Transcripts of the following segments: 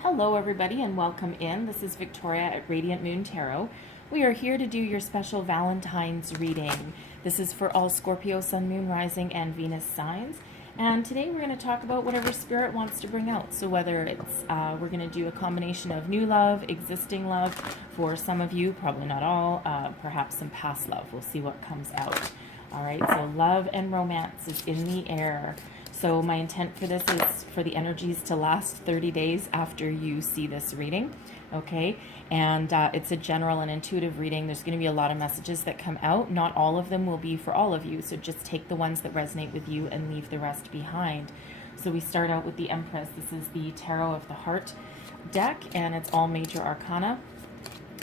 Hello everybody and welcome in. This is Victoria at Radiant Moon Tarot. We are here to do your special Valentine's reading. This is for all Scorpio, Sun, Moon, Rising, and Venus signs. And today we're going to talk about whatever Spirit wants to bring out. So whether it's, we're going to do a combination of new love, existing love, for some of you, probably not all, perhaps some past love. We'll see what comes out. All right, so love and romance is in the air. So my intent for this is for the energies to last 30 days after you see this reading, okay? And it's a general and intuitive reading. There's going to be a lot of messages that come out. Not all of them will be for all of you, so just take the ones that resonate with you and leave the rest behind. So we start out with the Empress. This is the Tarot of the Heart deck, and it's all major arcana.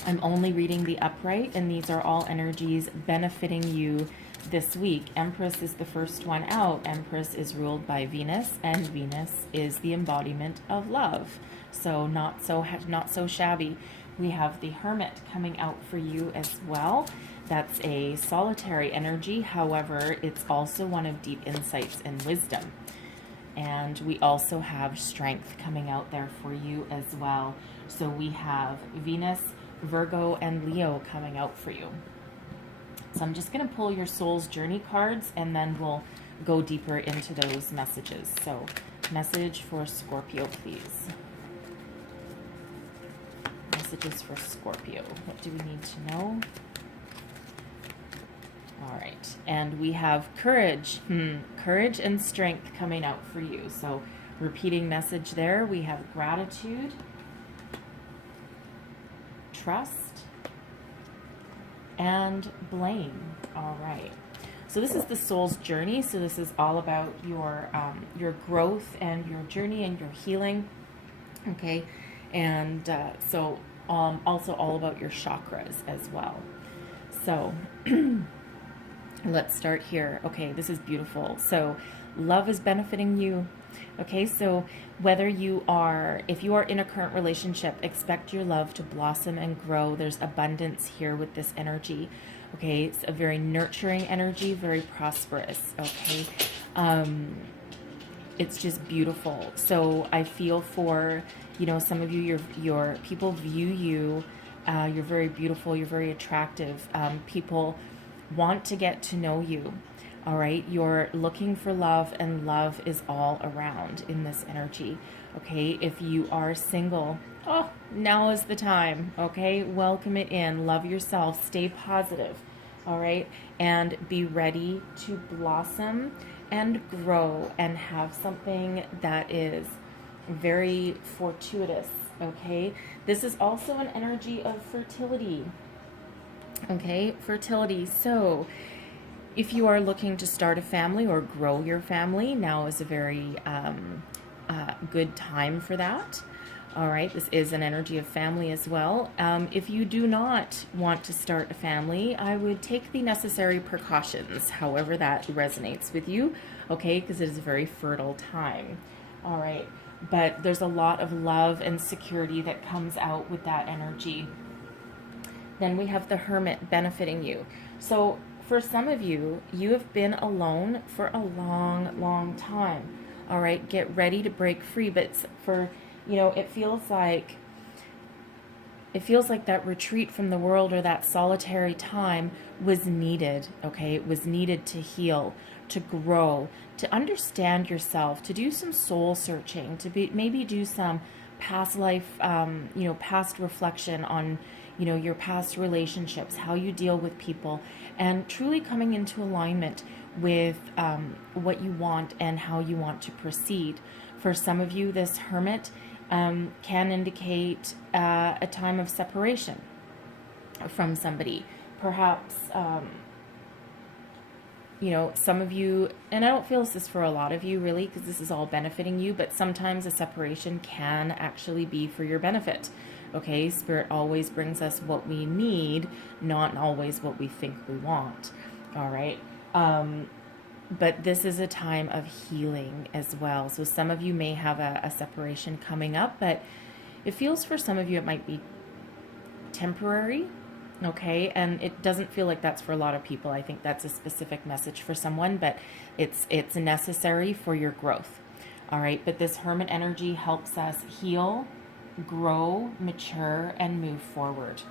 I'm only reading the upright, and these are all energies benefiting you this week. Empress is the first one out. Empress is ruled by Venus, and Venus is the embodiment of love. So not so shabby. We have the Hermit coming out for you as well. That's a solitary energy. However, it's also one of deep insights and wisdom. And we also have Strength coming out there for you as well. So we have Venus, Virgo, and Leo coming out for you. So I'm just going to pull your soul's journey cards, and then we'll go deeper into those messages. So message for Scorpio, please. Messages for Scorpio. What do we need to know? All right. And we have courage. Courage and strength coming out for you. So repeating message there. We have gratitude, trust, and blame. All right. So this is the soul's journey. So this is all about your growth and your journey and your healing. Okay. And also all about your chakras as well. So let's start here. Okay, this is beautiful. So love is benefiting you. Okay, so if you are in a current relationship, expect your love to blossom and grow. There's abundance here with this energy. Okay, it's a very nurturing energy, very prosperous. Okay, it's just beautiful. So I feel for, some of you, your people view you, you're very beautiful, you're very attractive. People want to get to know you. All right, you're looking for love, and love is all around in this energy. Okay, if you are single, now is the time. Okay, welcome it in. Love yourself. Stay positive. All right, and be ready to blossom and grow and have something that is very fortuitous. Okay, this is also an energy of fertility. Okay, fertility. So if you are looking to start a family or grow your family, now is a very good time for that. All right, this is an energy of family as well. If you do not want to start a family, I would take the necessary precautions, however that resonates with you, okay, because it is a very fertile time. All right, but there's a lot of love and security that comes out with that energy. Then we have the Hermit benefiting you. So for some of you, you have been alone for a long, long time. All right, get ready to break free. But for, it feels like that retreat from the world or that solitary time was needed. Okay, it was needed to heal, to grow, to understand yourself, to do some soul searching, to maybe do some past life, past reflection on, your past relationships, how you deal with people, and truly coming into alignment with what you want and how you want to proceed. For some of you, this Hermit can indicate a time of separation from somebody. Perhaps, some of you, and I don't feel this is for a lot of you really, because this is all benefiting you, but sometimes a separation can actually be for your benefit. Okay, Spirit always brings us what we need, not always what we think we want. All right. But this is a time of healing as well. So some of you may have a separation coming up, but it feels for some of you it might be temporary. Okay, and it doesn't feel like that's for a lot of people. I think that's a specific message for someone, but it's necessary for your growth. All right, but this Hermit energy helps us heal, grow, mature, and move forward.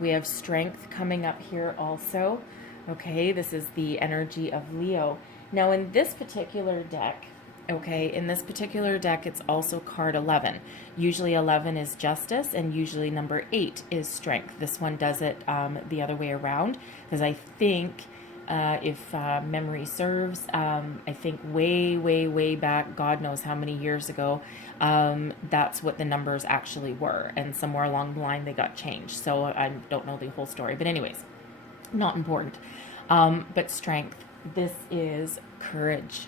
We have strength coming up here also. Okay, this is the energy of Leo. Now in this particular deck, it's also card 11. Usually 11 is justice, and usually number 8 is strength. This one does it the other way around, because I think, if memory serves, I think way back, God knows how many years ago, that's what the numbers actually were. And somewhere along the line, they got changed. So I don't know the whole story. But anyways, not important. But strength. This is courage.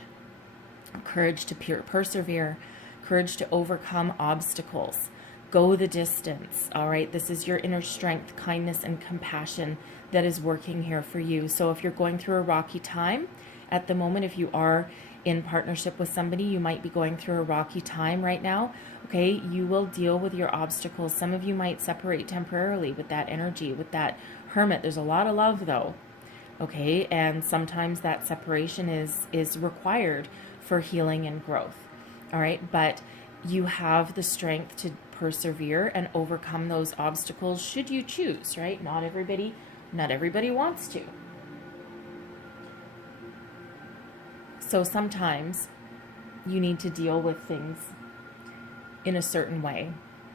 Courage to persevere, courage to overcome obstacles, go the distance. All right, this is your inner strength, kindness, and compassion that is working here for you. So if you're going through a rocky time at the moment, if you are in partnership with somebody, you might be going through a rocky time right now. Okay, you will deal with your obstacles. Some of you might separate temporarily with that energy, with that hermit. There's a lot of love though. Okay, and sometimes that separation is required for healing and growth. All right, but you have the strength to persevere and overcome those obstacles should you choose, right? Not everybody wants to. So sometimes you need to deal with things in a certain way,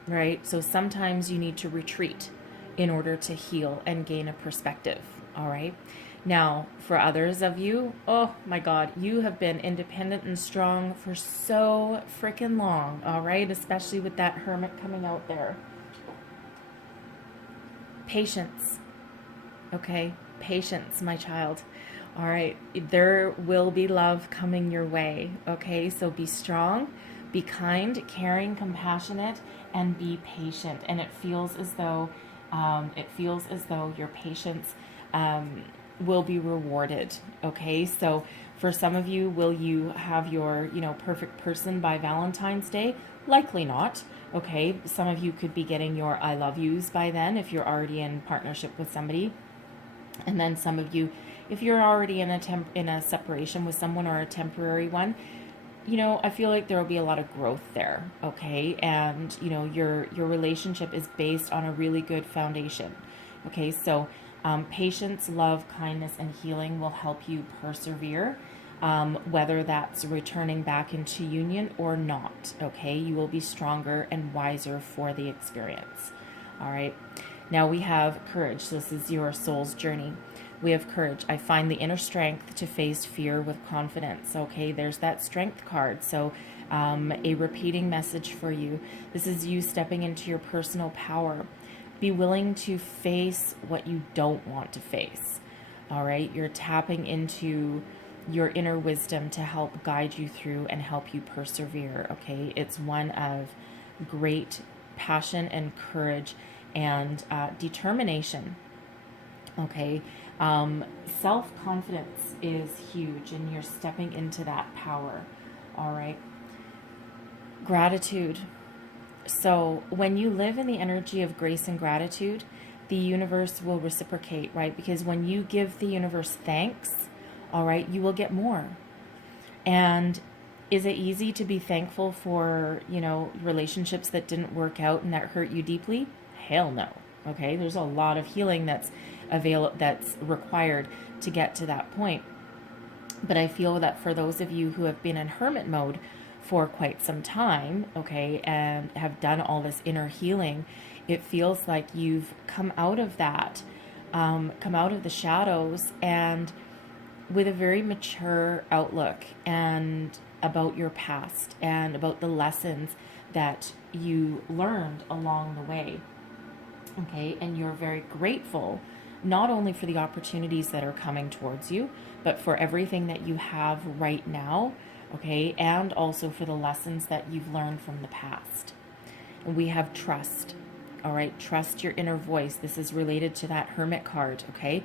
right? So sometimes you need to retreat in order to heal and gain a perspective, all right? Now, for others of you, oh my God, you have been independent and strong for so freaking long, all right? Especially with that hermit coming out there. Patience, okay? Patience, my child. All right, there will be love coming your way, okay? So be strong, be kind, caring, compassionate, and be patient. And it feels as though your patience will be rewarded. Okay, so for some of you, will you have your perfect person by Valentine's Day? Likely not. Okay, some of you could be getting your I love yous by then if you're already in partnership with somebody, and then some of you, if you're already in a separation with someone or a temporary one, I feel like there will be a lot of growth there. Okay, and your relationship is based on a really good foundation. Okay, so patience, love, kindness, and healing will help you persevere, whether that's returning back into union or not. Okay, you will be stronger and wiser for the experience. All right, now we have courage. So this is your soul's journey. We have courage. I find the inner strength to face fear with confidence. Okay, there's that strength card. So a repeating message for you. This is you stepping into your personal power. Be willing to face what you don't want to face. All right, you're tapping into your inner wisdom to help guide you through and help you persevere. Okay, it's one of great passion and courage and determination. Okay, self-confidence is huge, and you're stepping into that power. All right, gratitude. So when you live in the energy of grace and gratitude, the universe will reciprocate, right? Because when you give the universe thanks, all right, you will get more. And is it easy to be thankful for, relationships that didn't work out and that hurt you deeply? Hell no. Okay, there's a lot of healing that's required to get to that point. But I feel that for those of you who have been in hermit mode for quite some time, okay, and have done all this inner healing, it feels like you've come out of that, come out of the shadows, and with a very mature outlook and about your past and about the lessons that you learned along the way. Okay, and you're very grateful not only for the opportunities that are coming towards you, but for everything that you have right now. Okay, and also for the lessons that you've learned from the past. And we have trust. All right, trust your inner voice. This is related to that hermit card. Okay,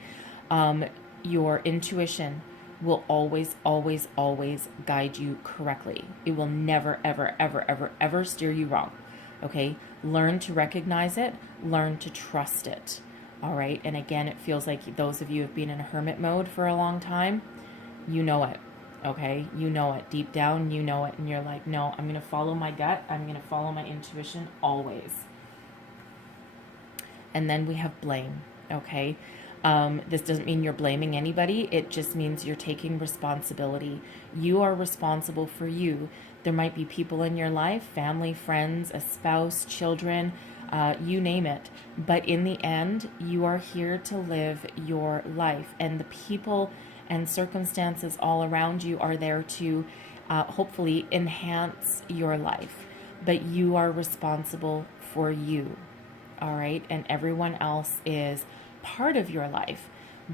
your intuition will always guide you correctly. It will never ever steer you wrong. Okay, learn to recognize it, learn to trust it. All right, and again, it feels like those of you who have been in hermit mode for a long time, you know it. okay? You know it. Deep down, you know it. And you're like, no, I'm going to follow my gut. I'm going to follow my intuition always. And then we have blame, okay? This doesn't mean you're blaming anybody. It just means you're taking responsibility. You are responsible for you. There might be people in your life, family, friends, a spouse, children, you name it. But in the end, you are here to live your life. And the people and circumstances all around you are there to hopefully enhance your life. But you are responsible for you. All right. And everyone else is part of your life,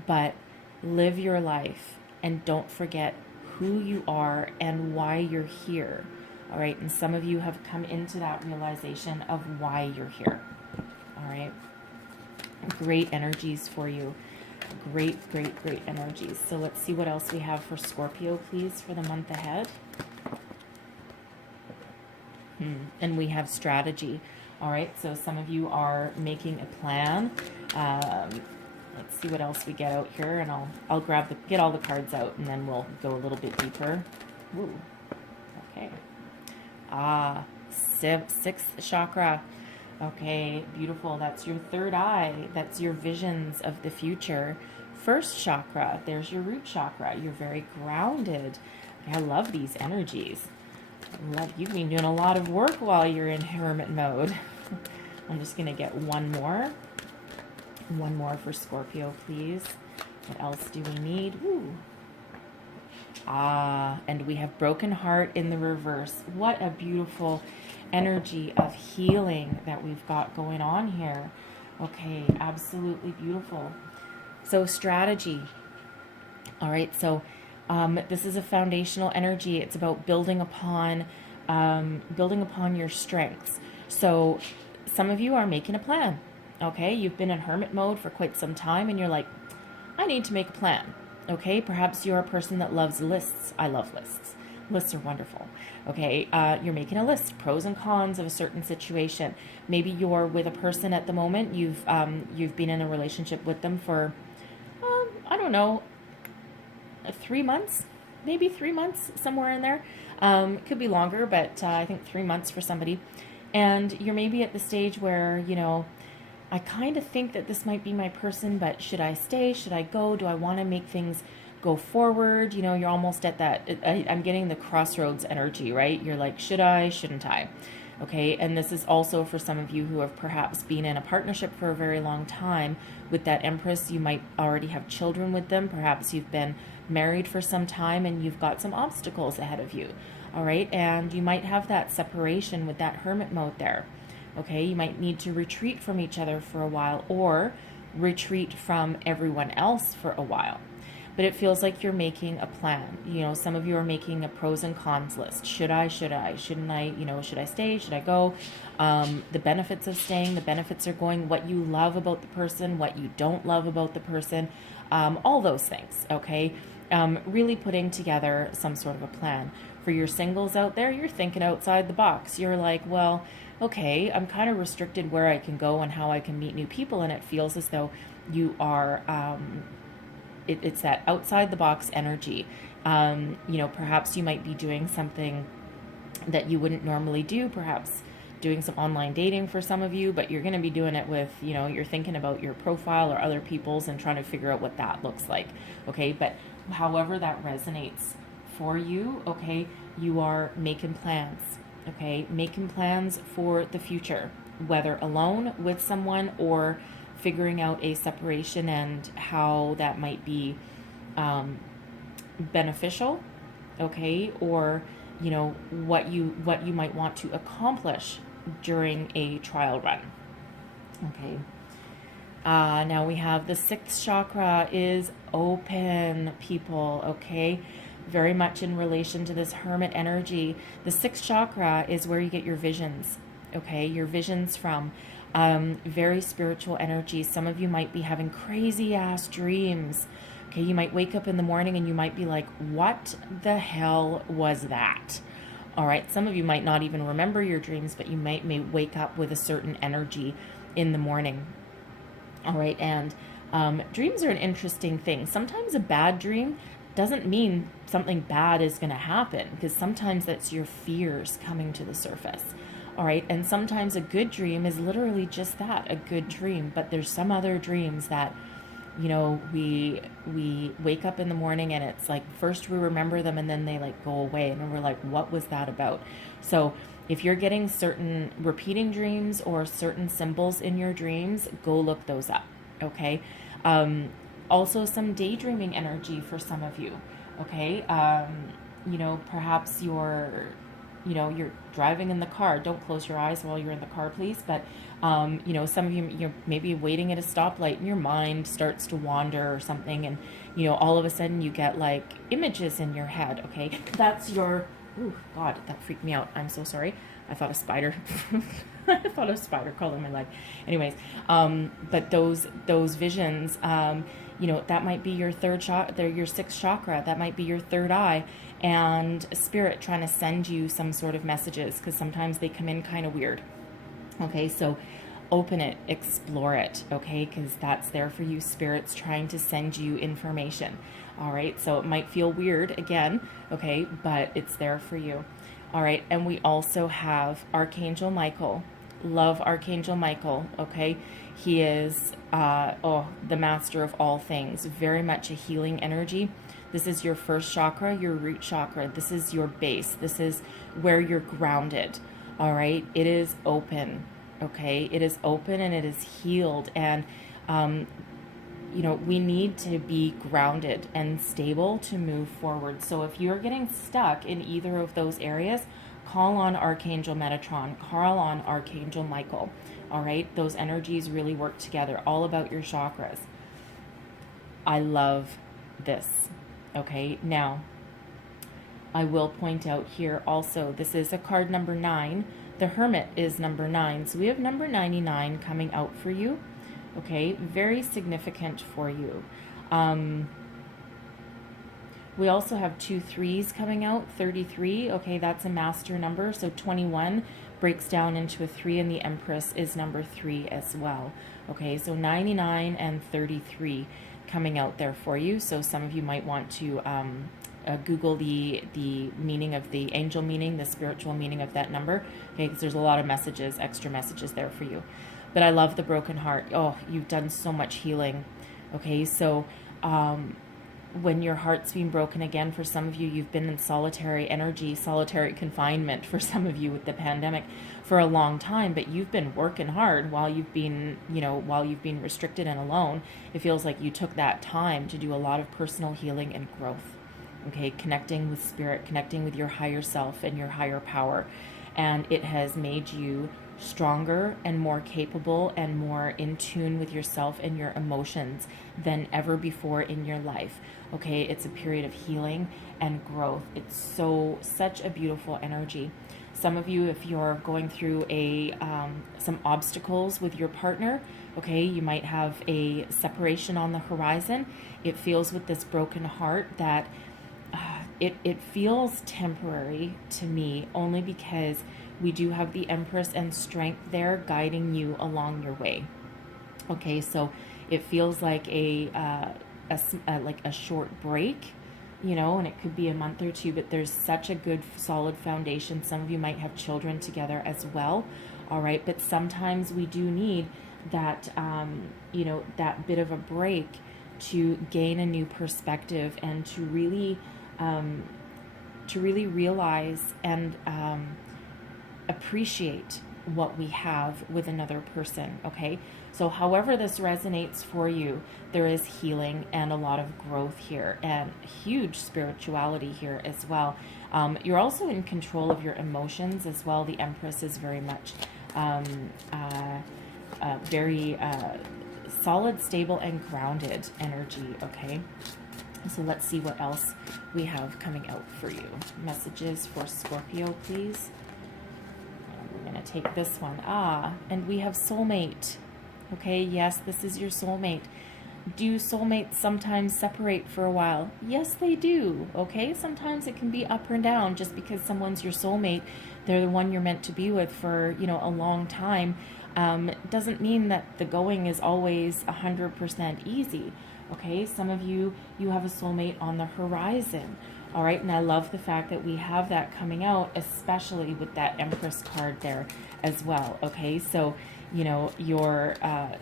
but live your life and don't forget who you are and why you're here. All right. And some of you have come into that realization of why you're here. All right. Great energies for you. Great energies. So let's see what else we have for Scorpio, please, for the month ahead. And we have strategy. All right, so some of you are making a plan. Let's see what else we get out here, and I'll get all the cards out, and then we'll go a little bit deeper. Ooh, okay. Sixth chakra. Okay, beautiful. That's your third eye. That's your visions of the future. First chakra. There's your root chakra. You're very grounded. I love these energies. You've been doing a lot of work while you're in hermit mode. I'm just going to get one more. One more for Scorpio, please. What else do we need? Ooh. And we have broken heart in the reverse. What a beautiful energy of healing that we've got going on here. Okay, absolutely beautiful. So strategy. All right, so this is a foundational energy. It's about building upon your strengths. So some of you are making a plan. Okay, you've been in hermit mode for quite some time and you're like, I need to make a plan. Okay, perhaps you're a person that loves lists. I love lists. Lists are wonderful. Okay, you're making a list, pros and cons of a certain situation. Maybe you're with a person at the moment. You've been in a relationship with them for, I don't know, 3 months, maybe 3 months, somewhere in there. It could be longer, but I think 3 months for somebody. And you're maybe at the stage where, you know, I kind of think that this might be my person, but should I stay? Should I go? Do I want to make things go forward? You know, you're almost at that, I'm getting the crossroads energy, right? You're like, should I? Shouldn't I? Okay, and this is also for some of you who have perhaps been in a partnership for a very long time. With that Empress, you might already have children with them. Perhaps you've been married for some time and you've got some obstacles ahead of you. All right, and you might have that separation with that hermit mode there. Okay, you might need to retreat from each other for a while or retreat from everyone else for a while. But it feels like you're making a plan. You know, some of you are making a pros and cons list. Should I? Shouldn't I? You know, should I stay? Should I go? The benefits of staying, the benefits are going, what you love about the person, what you don't love about the person, all those things, okay? Really putting together some sort of a plan. For your singles out there, you're thinking outside the box. You're like, well, okay, I'm kind of restricted where I can go and how I can meet new people, and it feels as though you are... it's that outside the box energy. You know, perhaps you might be doing something that you wouldn't normally do, perhaps doing some online dating for some of you, but you're going to be doing it with, you know, you're thinking about your profile or other people's and trying to figure out what that looks like. Okay, but however that resonates for you, okay, you are making plans. Okay, making plans for the future, whether alone, with someone, or figuring out a separation and how that might be beneficial, okay, or you know what you might want to accomplish during a trial run. Okay. Now we have the sixth chakra is open, people. Okay, very much in relation to this hermit energy. The sixth chakra is where you get your visions. Okay, your visions from. Very spiritual energy. Some of you might be having crazy ass dreams. Okay, you might wake up in the morning and you might be like, what the hell was that? All right, some of you might not even remember your dreams, but you may wake up with a certain energy in the morning. All right, and dreams are an interesting thing. Sometimes a bad dream doesn't mean something bad is going to happen, because sometimes that's your fears coming to the surface. All right. And sometimes a good dream is literally just that, a good dream. But there's some other dreams that, you know, we wake up in the morning and it's like first we remember them and then they like go away and we're like, what was that about? So if you're getting certain repeating dreams or certain symbols in your dreams, go look those up. Okay. Also some daydreaming energy for some of you. Okay. You know, perhaps you're driving in the car. Don't close your eyes while you're in the car, please. But, you know, some of you, you're maybe waiting at a stoplight and your mind starts to wander or something. And, you know, all of a sudden you get like images in your head. Okay. That's your, oh God, that freaked me out. I'm so sorry. I thought a spider, I thought a spider crawled on my leg. Anyways, but those visions, you know, that might be your your sixth chakra. That might be your third eye, and spirit trying to send you some sort of messages, because sometimes they come in kind of weird. Okay, so open it, explore it, okay, because that's there for you. Spirit's trying to send you information. All right, so it might feel weird again, okay, but it's there for you. All right, and we also have Archangel Michael. Love Archangel Michael, okay? He is the master of all things, very much a healing energy. This is your first chakra, your root chakra. This is your base. This is where you're grounded, all right? It is open, okay? It is open and it is healed. And, you know, we need to be grounded and stable to move forward. So if you're getting stuck in either of those areas, call on Archangel Metatron, call on Archangel Michael. All right, those energies really work together, all about your chakras. I love this. Okay, now I will point out here also, this is a card number 9. The Hermit is number 9. So we have number 99 coming out for you. Okay, very significant for you. We also have 2 3s coming out, 33. Okay, that's a master number. So 21 breaks down into a 3, and the Empress is number 3 as well. Okay, so 99 and 33 coming out there for you. So some of you might want to Google the meaning of the angel meaning, the spiritual meaning of that number. Okay, because there's a lot of messages, extra messages there for you. But I love the broken heart. Oh, you've done so much healing. Okay, so when your heart's been broken again, for some of you, you've been in solitary energy, solitary confinement for some of you with the pandemic for a long time, but you've been working hard while you've been, you know, while you've been restricted and alone. It feels like you took that time to do a lot of personal healing and growth. Okay, connecting with spirit, connecting with your higher self and your higher power. And it has made you stronger and more capable and more in tune with yourself and your emotions than ever before in your life. Okay, it's a period of healing and growth. It's such a beautiful energy. Some of you, if you're going through some obstacles with your partner, okay, you might have a separation on the horizon. It feels with this broken heart that it feels temporary to me, only because we do have the Empress and Strength there guiding you along your way. Okay, so it feels like a short break, you know, and it could be a month or two, but there's such a good solid foundation. Some of you might have children together as well. All right, but sometimes we do need that, you know, that bit of a break to gain a new perspective and to really realize and appreciate what we have with another person. Okay, so however this resonates for you, there is healing and a lot of growth here and huge spirituality here as well. You're also in control of your emotions as well. The Empress is very much very solid, stable, and grounded energy. Okay, so let's see what else we have coming out for you. Messages for Scorpio, please. We're going to take this one. And we have soulmate. Okay, yes, this is your soulmate. Do soulmates sometimes separate for a while? Yes, they do. Okay, sometimes it can be up or down. Just because someone's your soulmate, they're the one you're meant to be with for, you know, a long time, doesn't mean that the going is always 100% easy. Okay, some of you, you have a soulmate on the horizon. All right, and I love the fact that we have that coming out, especially with that Empress card there as well. Okay, so you know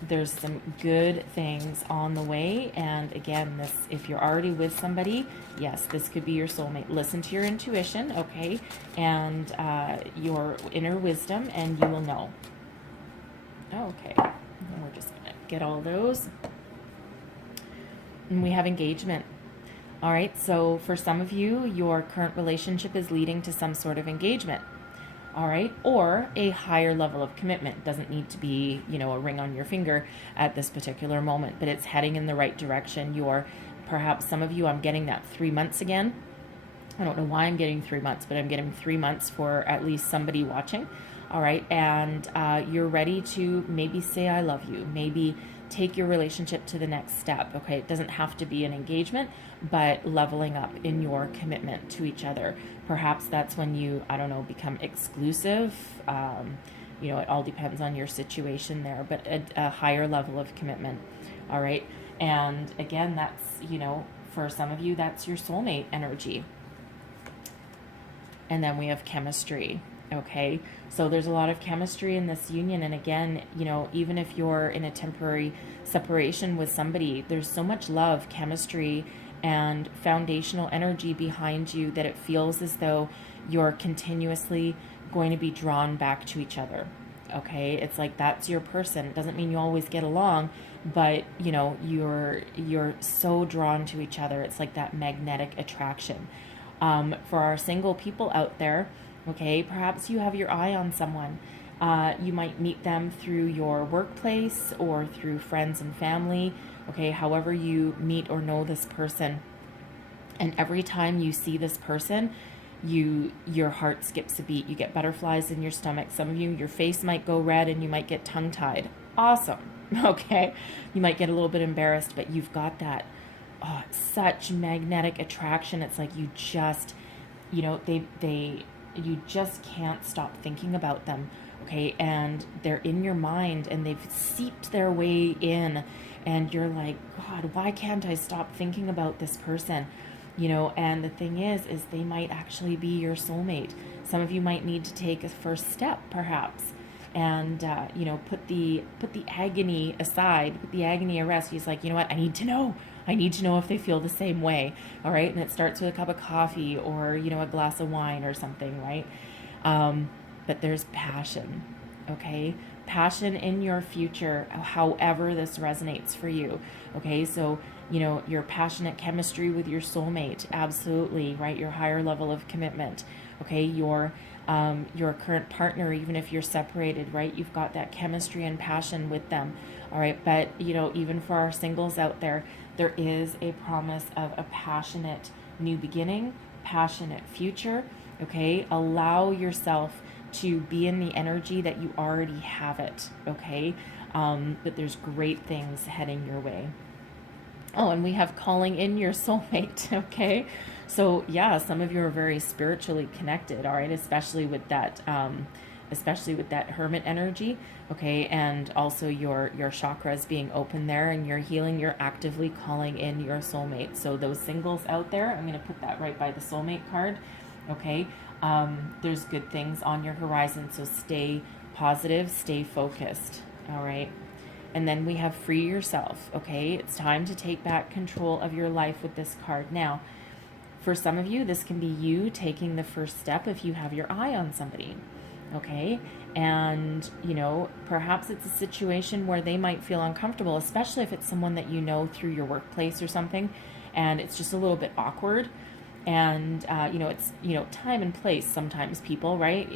there's some good things on the way, and again, this, if you're already with somebody, yes, this could be your soulmate. Listen to your intuition, okay, and your inner wisdom, and you will know. Okay, and we're just gonna get all those, and we have engagement. All right, so for some of you, your current relationship is leading to some sort of engagement. All right, or a higher level of commitment. Doesn't need to be, you know, a ring on your finger at this particular moment, but it's heading in the right direction. You're, perhaps some of you, I'm getting that 3 months again. I don't know why I'm getting 3 months, but I'm getting 3 months for at least somebody watching. All right, and you're ready to maybe say I love you, maybe take your relationship to the next step. Okay, it doesn't have to be an engagement, but leveling up in your commitment to each other. Perhaps that's when you, I don't know, become exclusive. You know, it all depends on your situation there, but a higher level of commitment. All right, and again, that's, you know, for some of you, that's your soulmate energy. And then we have chemistry. Okay, so there's a lot of chemistry in this union, and again, you know, even if you're in a temporary separation with somebody, there's so much love, chemistry, and foundational energy behind you that it feels as though you're continuously going to be drawn back to each other. Okay, it's like that's your person. It doesn't mean you always get along, but you know, you're so drawn to each other. It's like that magnetic attraction. For our single people out there, okay, perhaps you have your eye on someone. You might meet them through your workplace or through friends and family, okay, however you meet or know this person. And every time you see this person, your heart skips a beat. You get butterflies in your stomach. Some of you, your face might go red and you might get tongue-tied. Awesome, okay? You might get a little bit embarrassed, but you've got that such magnetic attraction. It's like you just, you know, you just can't stop thinking about them, okay? And they're in your mind and they've seeped their way in, and you're like, God, why can't I stop thinking about this person? You know, and the thing is they might actually be your soulmate. Some of you might need to take a first step, perhaps, and you know, put the agony aside, put the agony at rest. He's like, you know what, I need to know if they feel the same way. All right, and it starts with a cup of coffee or, you know, a glass of wine or something, right? But there's passion, okay? Passion in your future, however this resonates for you, okay? So, you know, your passionate chemistry with your soulmate, absolutely, right? Your higher level of commitment, okay? Your current partner, even if you're separated, right? You've got that chemistry and passion with them, all right? But, you know, even for our singles out there, there is a promise of a passionate new beginning, passionate future, okay? Allow yourself to be in the energy that you already have it, okay? But there's great things heading your way. Oh, and we have calling in your soulmate, okay? So yeah, some of you are very spiritually connected, all right? Especially with that hermit energy, okay? And also your chakras being open there and you're healing, you're actively calling in your soulmate. So those singles out there, I'm going to put that right by the soulmate card, okay? There's good things on your horizon, so stay positive, stay focused, all right? And then we have free yourself, okay? It's time to take back control of your life with this card. Now, for some of you, this can be you taking the first step if you have your eye on somebody, okay? And, you know, perhaps it's a situation where they might feel uncomfortable, especially if it's someone that you know through your workplace or something, and it's just a little bit awkward. And, you know, it's, you know, time and place sometimes, people, right?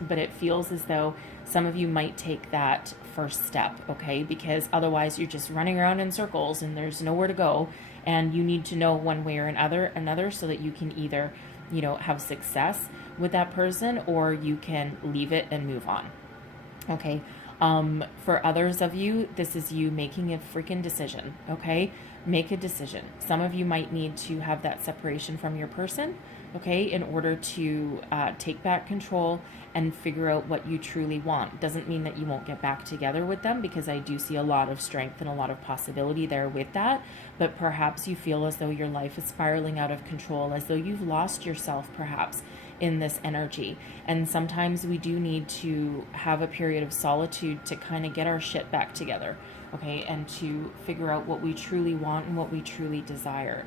But it feels as though some of you might take that first step, okay? Because otherwise you're just running around in circles and there's nowhere to go. And you need to know one way or another so that you can either, you know, have success with that person or you can leave it and move on, okay? For others of you, this is you making a freaking decision, okay? Make a decision. Some of you might need to have that separation from your person, okay, in order to take back control and figure out what you truly want. Doesn't mean that you won't get back together with them, because I do see a lot of strength and a lot of possibility there with that. But perhaps you feel as though your life is spiraling out of control, as though you've lost yourself perhaps in this energy. And sometimes we do need to have a period of solitude to kind of get our shit back together, okay, and to figure out what we truly want and what we truly desire.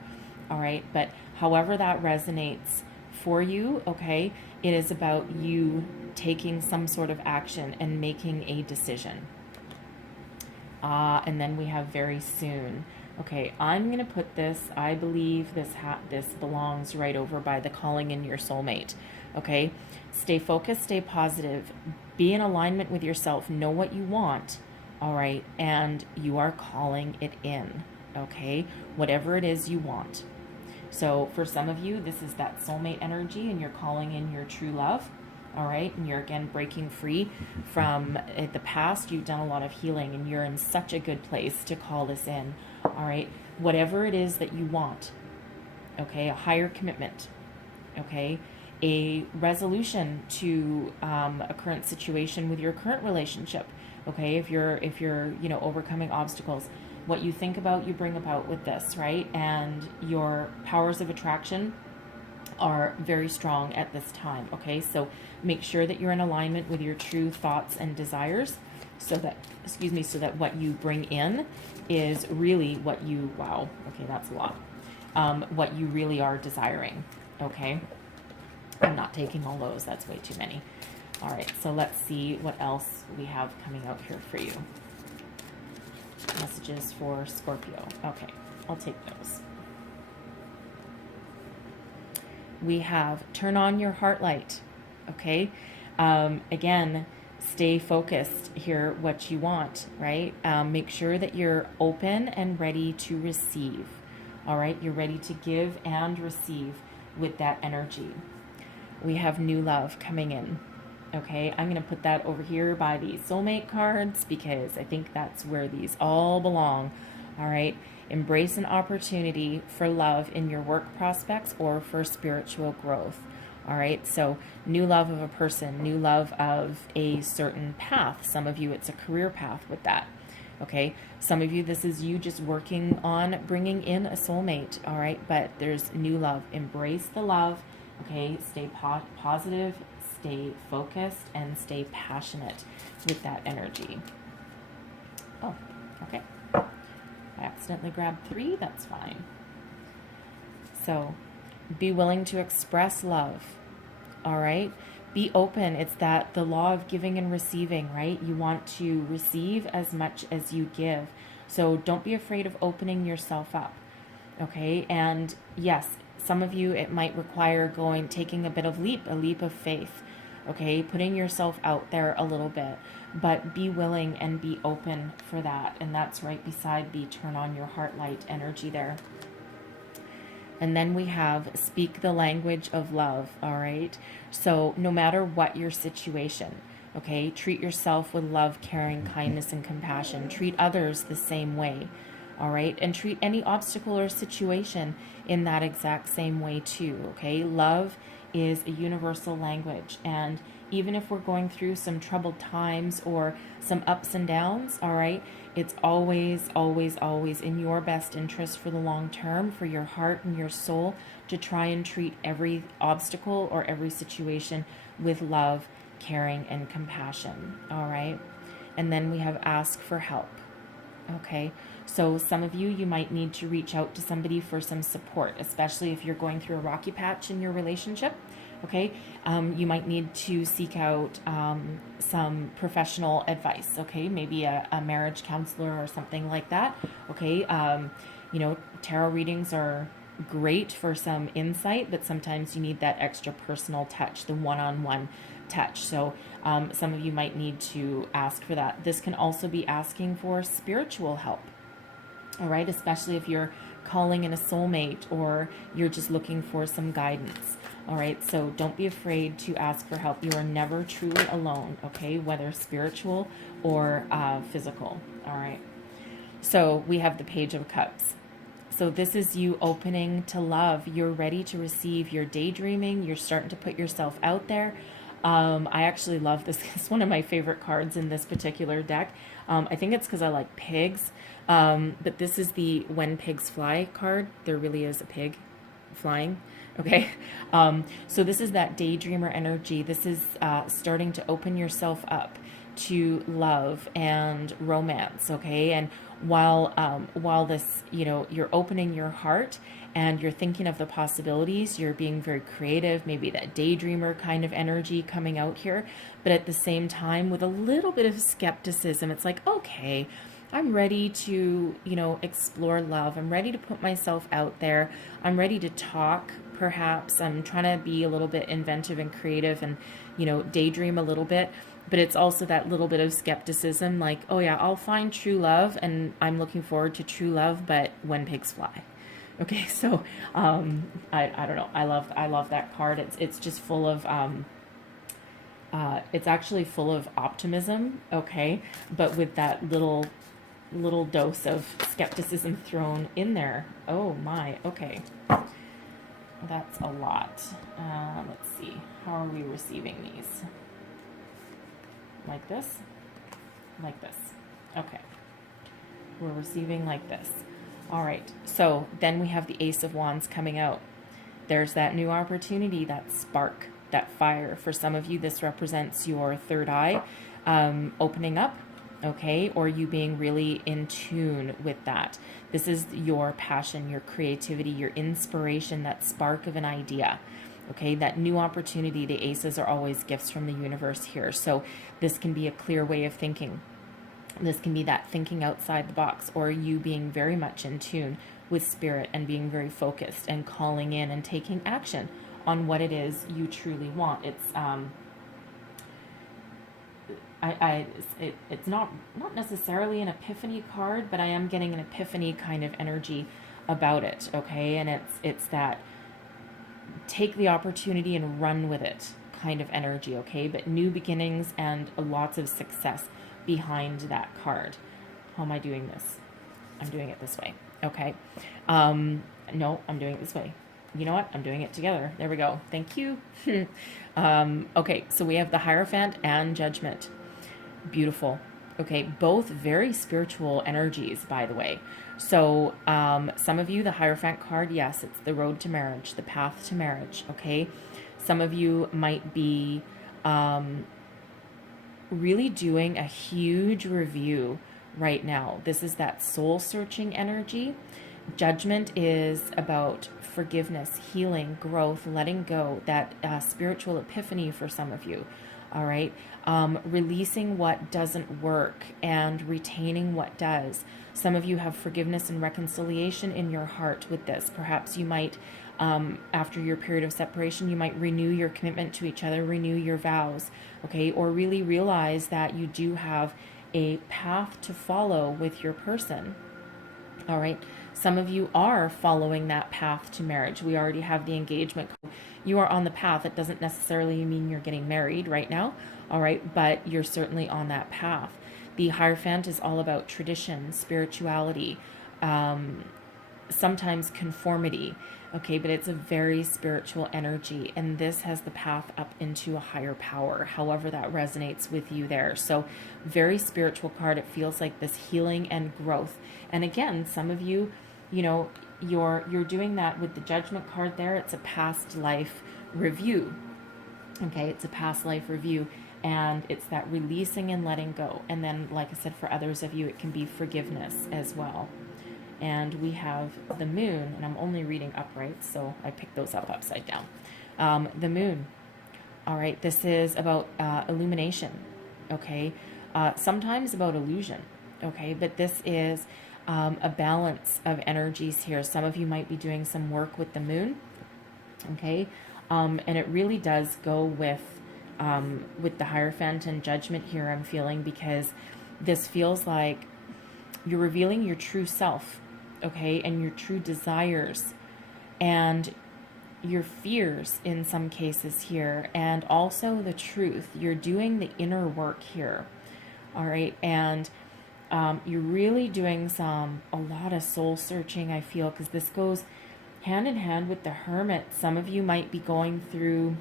All right, but however that resonates for you, okay, it is about you taking some sort of action and making a decision. And then we have very soon. Okay, I'm going to put this, I believe this belongs right over by the calling in your soulmate. Okay, stay focused, stay positive, be in alignment with yourself, know what you want, all right, and you are calling it in, okay, whatever it is you want. So for some of you, this is that soulmate energy, and you're calling in your true love, all right? And you're, again, breaking free from the past. You've done a lot of healing, and you're in such a good place to call this in, all right? Whatever it is that you want, okay? A higher commitment, okay? A resolution to a current situation with your current relationship, okay? If you're overcoming obstacles. What you think about, you bring about with this, right? And your powers of attraction are very strong at this time, okay? So make sure that you're in alignment with your true thoughts and desires, so that, so that what you bring in is really what you, wow, okay, that's a lot, what you really are desiring, okay? I'm not taking all those, that's way too many. All right, so let's see what else we have coming out here for you. Messages for Scorpio. Okay, I'll take those. We have turn on your heart light. Okay, again, stay focused here, what you want, right? Make sure that you're open and ready to receive. All right, you're ready to give and receive with that energy. We have new love coming in. Okay, I'm going to put that over here by the soulmate cards, because I think that's where these all belong. All right, embrace an opportunity for love in your work prospects or for spiritual growth. All right, so new love of a person, new love of a certain path. Some of you, it's a career path with that. Okay, some of you, this is you just working on bringing in a soulmate. All right, but there's new love. Embrace the love. Okay, stay positive, stay focused, and stay passionate with that energy. Oh, okay. I accidentally grabbed 3, that's fine. So, be willing to express love, all right? Be open. It's that the law of giving and receiving, right? You want to receive as much as you give. So don't be afraid of opening yourself up, okay? And yes, some of you, it might require taking a leap of faith, okay? Putting yourself out there a little bit, but be willing and be open for that. And that's right beside the turn on your heart light energy there. And then we have speak the language of love, all right? So no matter what your situation, okay, treat yourself with love, caring, kindness, and compassion. Treat others the same way, all right? And treat any obstacle or situation in that exact same way too, okay? Love is a universal language, and even if we're going through some troubled times or some ups and downs, all right, it's always, always, always in your best interest for the long term, for your heart and your soul, to try and treat every obstacle or every situation with love, caring, and compassion, all right? And then we have ask for help, okay? So some of you might need to reach out to somebody for some support, especially if you're going through a rocky patch in your relationship, okay? You might need to seek out some professional advice, okay? Maybe a marriage counselor or something like that, okay? Tarot readings are great for some insight, but sometimes you need that extra personal touch, the one-on-one touch. So some of you might need to ask for that. This can also be asking for spiritual help, all right? Especially if you're calling in a soulmate or you're just looking for some guidance, all right? So don't be afraid to ask for help. You are never truly alone, okay? Whether spiritual or physical, all right? So we have the Page of Cups. So this is you opening to love. You're ready to receive. You're daydreaming. You're starting to put yourself out there. I actually love this. It's one of my favorite cards in this particular deck. I think it's because I like pigs. But this is the When Pigs Fly card. There really is a pig flying. Okay. So this is that daydreamer energy. This is starting to open yourself up to love and romance. Okay. And while this, you're opening your heart and you're thinking of the possibilities, you're being very creative, maybe that daydreamer kind of energy coming out here, but at the same time with a little bit of skepticism. It's like, okay, I'm ready to, explore love. I'm ready to put myself out there. I'm ready to talk, perhaps. I'm trying to be a little bit inventive and creative and, daydream a little bit. But it's also that little bit of skepticism, like, oh yeah, I'll find true love, and I'm looking forward to true love, but when pigs fly. Okay, so I don't know. I love that card. It's just full of it's actually full of optimism. Okay, but with that little dose of skepticism thrown in there. Oh my. Okay, that's a lot. Let's see. How are we receiving these? Like this? Like this. Okay. We're receiving like this. All right. So then we have the Ace of Wands coming out. There's that new opportunity, that spark, that fire. For some of you, this represents your third eye opening up, okay? Or you being really in tune with that. This is your passion, your creativity, your inspiration, that spark of an idea. Okay, that new opportunity. The aces are always gifts from the universe here. So this can be a clear way of thinking. This can be that thinking outside the box, or you being very much in tune with spirit and being very focused and calling in and taking action on what it is you truly want. It's it's not necessarily an epiphany card, but I am getting an epiphany kind of energy about it. Okay, and it's that take the opportunity and run with it kind of energy. Okay, but new beginnings and lots of success behind that card. How am I doing this? I'm doing it this way. Okay. No, I'm doing it this way. You know what? I'm doing it together. There we go. Thank you. Okay, so we have the Hierophant and Judgment. Beautiful. Okay, both very spiritual energies, by the way. So some of you, the Hierophant card, yes, it's the road to marriage, the path to marriage, okay? Some of you might be really doing a huge review right now. This is that soul-searching energy. Judgment is about forgiveness, healing, growth, letting go, that spiritual epiphany for some of you. All right. Releasing what doesn't work and retaining what does. Some of you have forgiveness and reconciliation in your heart with this. Perhaps you might, after your period of separation, you might renew your commitment to each other, renew your vows, okay? Or really realize that you do have a path to follow with your person. All right. Some of you are following that path to marriage. We already have the engagement. You are on the path. It doesn't necessarily mean you're getting married right now. All right. But you're certainly on that path. The Hierophant is all about tradition, spirituality, sometimes conformity. Okay, but it's a very spiritual energy, and this has the path up into a higher power, however that resonates with you there. So very spiritual card. It feels like this healing and growth. And again, some of you, you're doing that with the Judgment card there. It's a past life review. Okay, it's a past life review, and it's that releasing and letting go. And then, like I said, for others of you, it can be forgiveness as well. And we have the Moon, and I'm only reading upright, so I picked those up upside down. The Moon. All right, this is about illumination, okay? Sometimes about illusion, okay? But this is a balance of energies here. Some of you might be doing some work with the Moon, okay? And it really does go with the Hierophant and Judgment here, I'm feeling, because this feels like you're revealing your true self, okay, and your true desires and your fears in some cases here, and also the truth. You're doing the inner work here, all right, and You're really doing a lot of soul searching, I feel, because this goes hand in hand with the Hermit. Some of you might be going through,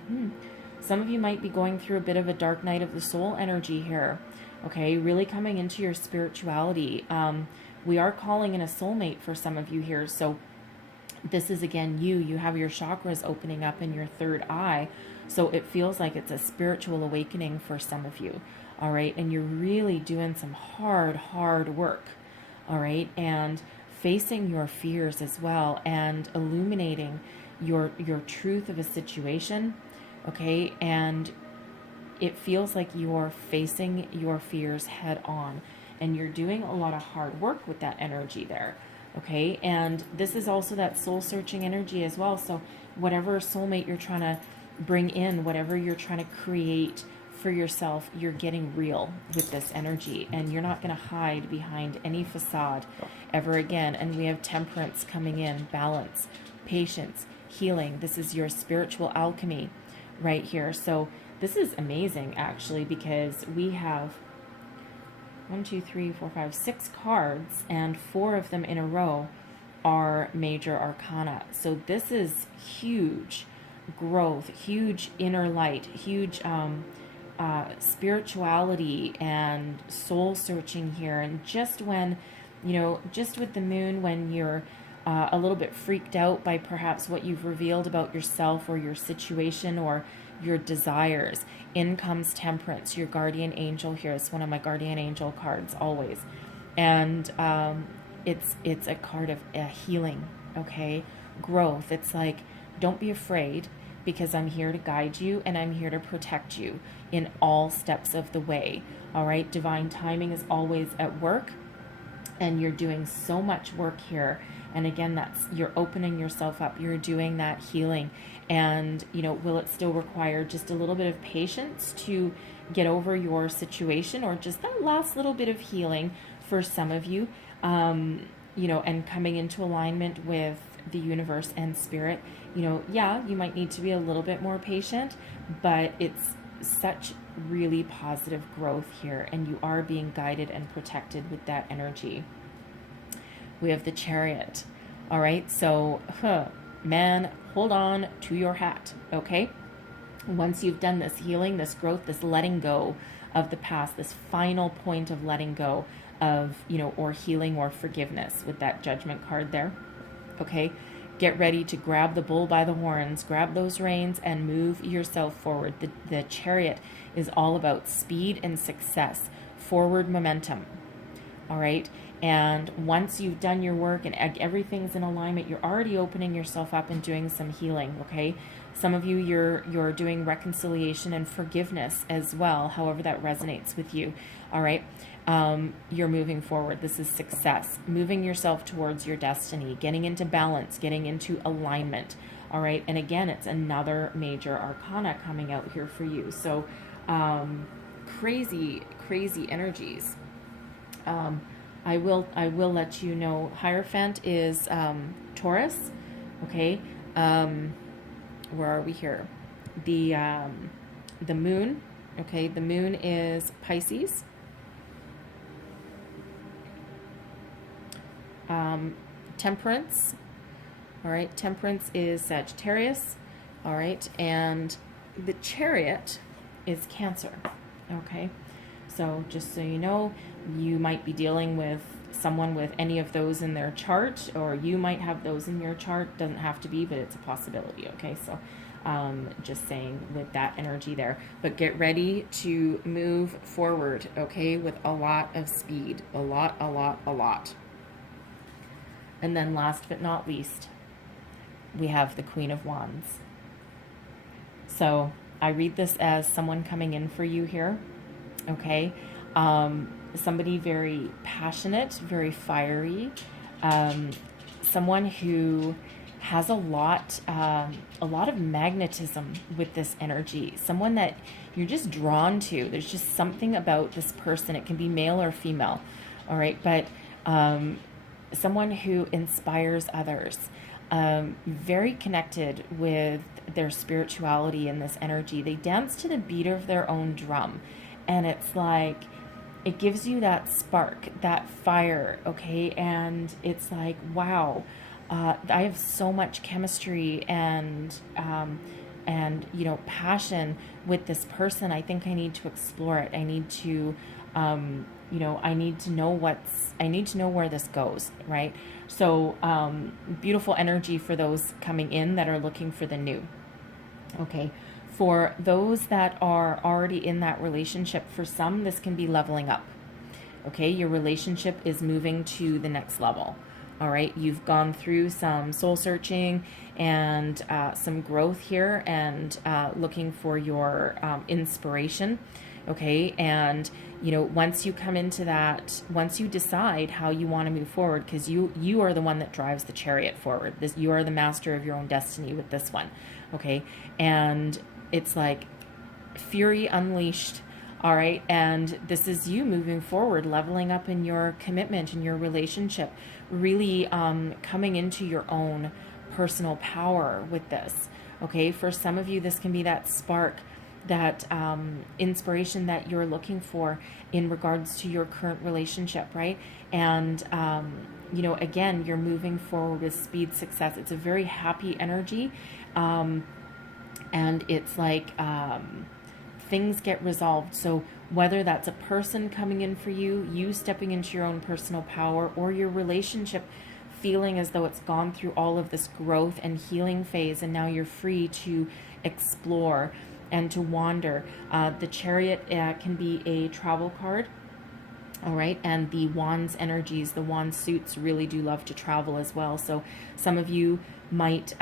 a bit of a dark night of the soul energy here. Okay, really coming into your spirituality. We are calling in a soulmate for some of you here. So this is, again, you have your chakras opening up in your third eye. So it feels like it's a spiritual awakening for some of you. All right. And you're really doing some hard work. All right. And facing your fears as well, and illuminating your truth of a situation. Okay. And it feels like you're facing your fears head on, and you're doing a lot of hard work with that energy there. Okay. And this is also that soul searching energy as well. So whatever soulmate you're trying to bring in, whatever you're trying to create for yourself, you're getting real with this energy, and you're not going to hide behind any facade ever again. And we have temperance coming in, balance, patience, healing. This is your spiritual alchemy right here. So this is amazing, actually, because we have 6 cards, and 4 of them in a row are major arcana. So this is huge growth, huge inner light, huge spirituality and soul searching here. And just when, just with the moon, when you're a little bit freaked out by perhaps what you've revealed about yourself or your situation or your desires, in comes temperance, your guardian angel here. It's one of my guardian angel cards always. And it's a card of healing, okay? Growth. It's like, don't be afraid, because I'm here to guide you and I'm here to protect you in all steps of the way. All right. Divine timing is always at work, and you're doing so much work here. And again, you're opening yourself up. You're doing that healing. And, will it still require just a little bit of patience to get over your situation, or just that last little bit of healing for some of you, and coming into alignment with the universe and spirit? You might need to be a little bit more patient, but it's such really positive growth here, and you are being guided and protected with that energy. We have the Chariot. All right, so man, hold on to your hat. Okay, once you've done this healing, this growth, this letting go of the past, this final point of letting go of, or healing or forgiveness with that Judgment card there. Okay, get ready to grab the bull by the horns, grab those reins, and move yourself forward. The Chariot is all about speed and success, forward momentum. All right. And once you've done your work and everything's in alignment, you're already opening yourself up and doing some healing. Okay. Some of you, you're doing reconciliation and forgiveness as well, however that resonates with you. All right. You're moving forward. This is success, moving yourself towards your destiny, getting into balance, getting into alignment. All right. And again, it's another major arcana coming out here for you. So crazy energies. I will let you know. Hierophant is Taurus. Okay. Where are we here? The moon. Okay. The moon is Pisces. Temperance. All right. Temperance is Sagittarius. All right. And the Chariot is Cancer. Okay. So just so you know, you might be dealing with someone with any of those in their chart, or you might have those in your chart. Doesn't have to be, but it's a possibility. Okay. So just saying with that energy there, but get ready to move forward. Okay. With a lot of speed, a lot. And then last but not least, we have the Queen of Wands. So I read this as someone coming in for you here. Okay. Somebody very passionate, very fiery, someone who has a lot of magnetism with this energy, someone that you're just drawn to. There's just something about this person. It can be male or female. All right. But, someone who inspires others, very connected with their spirituality and this energy. They dance to the beat of their own drum. And it's like, it gives you that spark, that fire, okay? And it's like, wow, I have so much chemistry and passion with this person. I think I need to explore it. I need to I need to know where this goes, right? So beautiful energy for those coming in that are looking for the new. Okay, for those that are already in that relationship, for some this can be leveling up. Okay, your relationship is moving to the next level. All right, you've gone through some soul searching and some growth here, and looking for your inspiration. Okay, and once you come into that, once you decide how you want to move forward, because you are the one that drives the chariot forward. You are the master of your own destiny with this one. Okay, and it's like fury unleashed. All right, and this is you moving forward, leveling up in your commitment, in your relationship, really coming into your own personal power with this. Okay, for some of you, this can be that spark, that inspiration that you're looking for in regards to your current relationship, right? And again, you're moving forward with speed, success. It's a very happy energy, and it's like things get resolved. So whether that's a person coming in for you stepping into your own personal power, or your relationship feeling as though it's gone through all of this growth and healing phase, and now you're free to explore and to wander. The chariot can be a travel card. All right, and the wands energies, the wand suits really do love to travel as well. So some of you might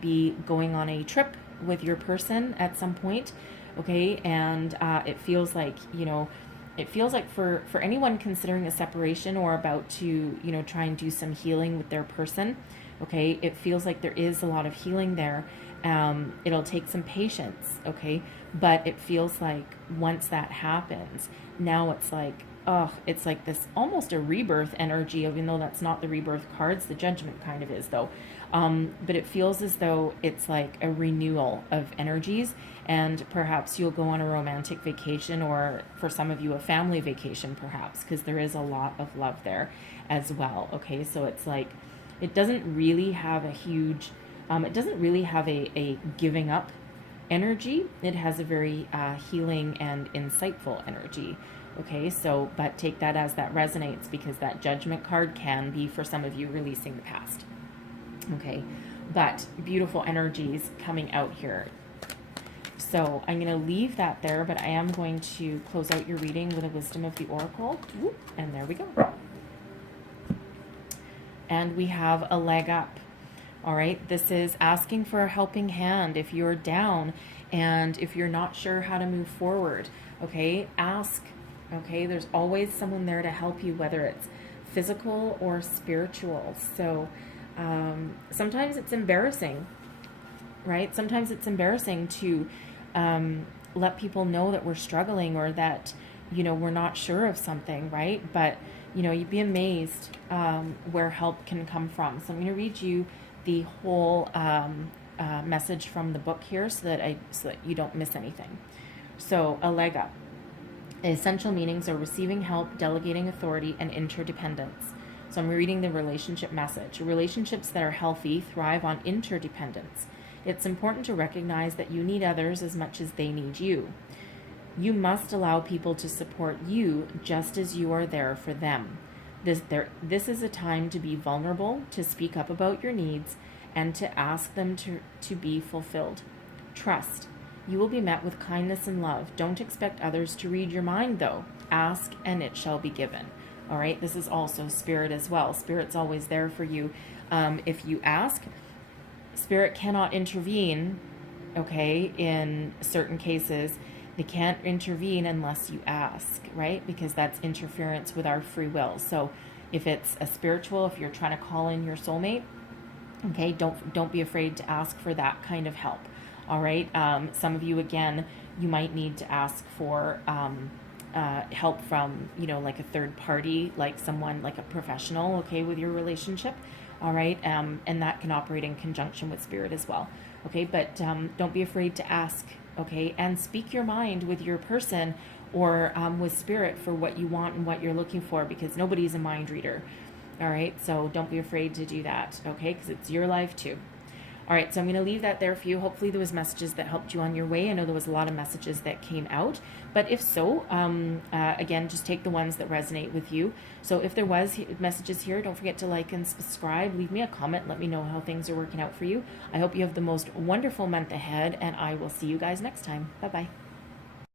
be going on a trip with your person at some point. Okay, and it feels like for anyone considering a separation or about to try and do some healing with their person. Okay, it feels like there is a lot of healing there. It'll take some patience, okay? But it feels like once that happens, now it's like this almost a rebirth energy, even though that's not the rebirth cards. The judgment kind of is, though. But it feels as though it's like a renewal of energies, and perhaps you'll go on a romantic vacation, or for some of you, a family vacation, perhaps, because there is a lot of love there as well, okay? So it's like, it doesn't really have a huge... it doesn't really have a giving up energy. It has a very healing and insightful energy. Okay, so, but take that as that resonates, because that judgment card can be, for some of you, releasing the past. Okay, but beautiful energies coming out here. So I'm going to leave that there, but I am going to close out your reading with a wisdom of the oracle. And there we go. And we have a leg up. All right, this is asking for a helping hand if you're down and if you're not sure how to move forward. Okay, ask. Okay, there's always someone there to help you, whether it's physical or spiritual. So sometimes it's embarrassing, right? Sometimes it's embarrassing to let people know that we're struggling, or that we're not sure of something, right? But you'd be amazed where help can come from. So I'm going to read you the whole message from the book here, so that you don't miss anything. So, a leg up. Essential meanings are receiving help, delegating authority, and interdependence. So I'm reading the relationship message. Relationships that are healthy thrive on interdependence. It's important to recognize that you need others as much as they need you. You must allow people to support you just as you are there for them. This is a time to be vulnerable, to speak up about your needs, and to ask them to be fulfilled. Trust. You will be met with kindness and love. Don't expect others to read your mind, though. Ask, and it shall be given. All right, this is also Spirit as well. Spirit's always there for you. If you ask, Spirit cannot intervene, okay, in certain cases. They can't intervene unless you ask, right? Because that's interference with our free will. So if it's a spiritual, if you're trying to call in your soulmate, okay, don't be afraid to ask for that kind of help. All right. Some of you, again, you might need to ask for help from, like a third party, like someone, like a professional, okay, with your relationship. All right. And that can operate in conjunction with Spirit as well. Okay. But don't be afraid to ask. Okay. And speak your mind with your person, or with spirit for what you want and what you're looking for, because nobody's a mind reader. All right, so don't be afraid to do that, okay, because it's your life too. All right, so I'm going to leave that there for you. Hopefully there was messages that helped you on your way. I know there was a lot of messages that came out, but if so, again, just take the ones that resonate with you. So if there was messages here, don't forget to like and subscribe. Leave me a comment. Let me know how things are working out for you. I hope you have the most wonderful month ahead, and I will see you guys next time. Bye-bye.